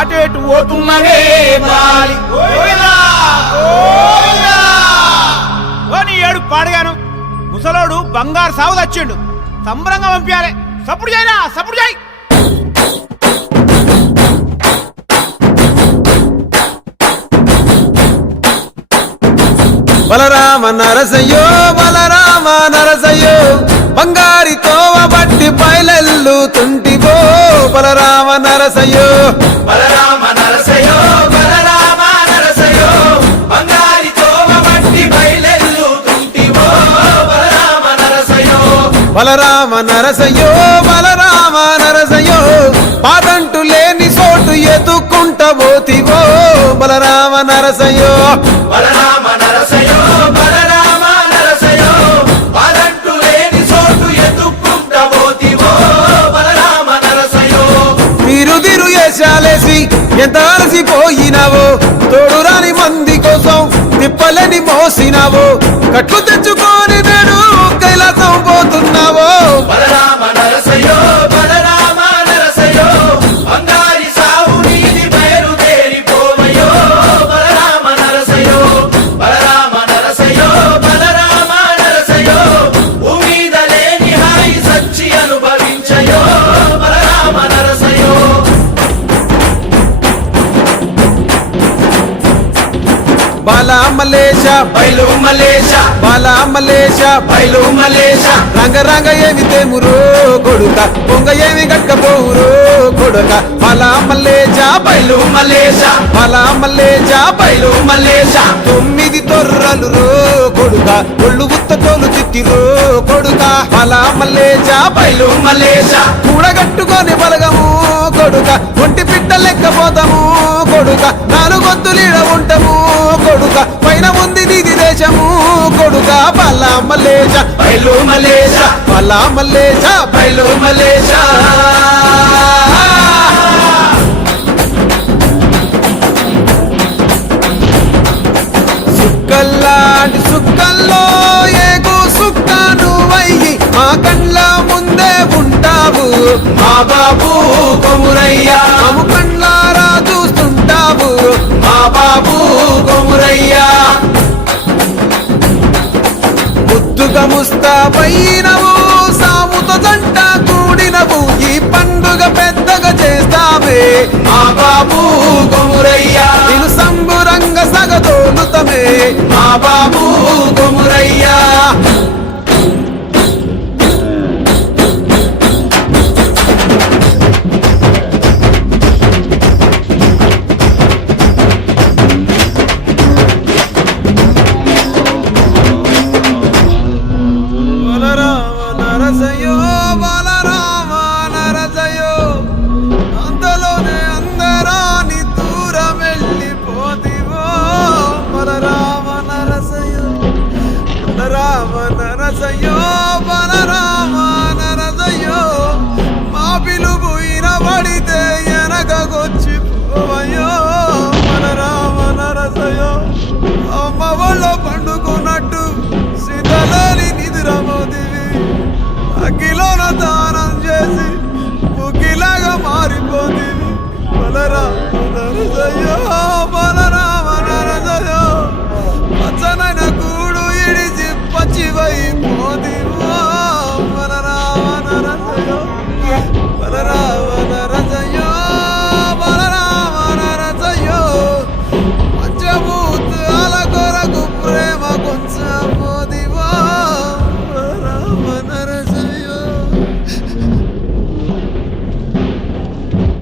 అటేటు పోతున్నవే Bali నీ ఏడు పాడగాను ముసలోడు బంగారు సాగు తెచ్చిండు సంబరంగా పంపించాలి సప్పుడు చేయరా సప్పుడు చేయి బలరామ నరసయ్యో బలరామ నరసయ్యో బంగారి తోవ బట్టి బయలెల్లు తుంటివో బలరామ నరసయ్యో బలరామ నరసయ్యో బలరామ నరసయ్యో బంగారి తోవ బట్టి బయలెల్లు తుంటివో బలరామ నరసయ్యో బలరామ నరసయ్యో బలరామ నరసయ్యో పాదంటు లేని చోటు ఎదుక్కుంటబోతివో బలరామ నరసయ్యో బలరామ నరసయ్యో బలరామ నరసయ్యో పాదంటు లేని చోటు ఎదుక్కుంటబోతివో బలరామ నరసయ్యో తిరు వేషాలేసి ఎంత అలసిపోయినావో తోడురాని మంది కోసం తిప్పలని మోసినావో కట్లు తెచ్చుకొని నేడు కైలాసం పోతున్నావో బలరామ నరసయ్యో బలరామ నరసయ్యో బంగారి సావు నీది బయలుదేరిపోవయ్యో బలరామ నరసయ్యో బలరామ నరసయ్యో బలరామ నరసయ్యో భూమిద లేని హాయి సచ్చి అనుభవించయో బలరామ నరసయ్యో బాలా మలేష బయలు మలేష బాలా మలేష బయలు మలేష రంగ రంగ ఏమి తేమురో కొడుక పొంగ ఏమి గట్టపోవురో కొడుక బాలా మలేష బయలు మలేష బాలా మలేష బయలు మలేష 9 తొర్రలు రో కొడుక ఒళ్ళు ఉత్త తోలు చిట్టిరో కొడుక బాలా మలేష బయలు మలేష కూడగట్టుకొని బలగము కొడుక ఒంటి పిట్ట లెక్కపోతాము కొడుక 4 గొంతులీడ ఉంటాము కొడుక పైన ఉంది నీది దేశము కొడుక బాలా మలేష బయలు మలేష బాలా మలేష బయలు మలేష సుక్కల్లాంటి సుక్కల్లో ఏగు సుక్క నువ్వయ్యి మా కండ్ల ముందే ఉంటావు మా బాబు కొమురయ్య మాము కండ్లారా చూస్తుంటావు మా బాబు కొమురయ్య ముద్దుగా ముస్తాబైనవు సాముతో జంట కూడినవు ఈ పండుగ పెద్దగా చేస్తావే మా బాబు కొమురయ్య నేను సంబురంగ సగదోలుతమే మా బాబు కొమురయ్య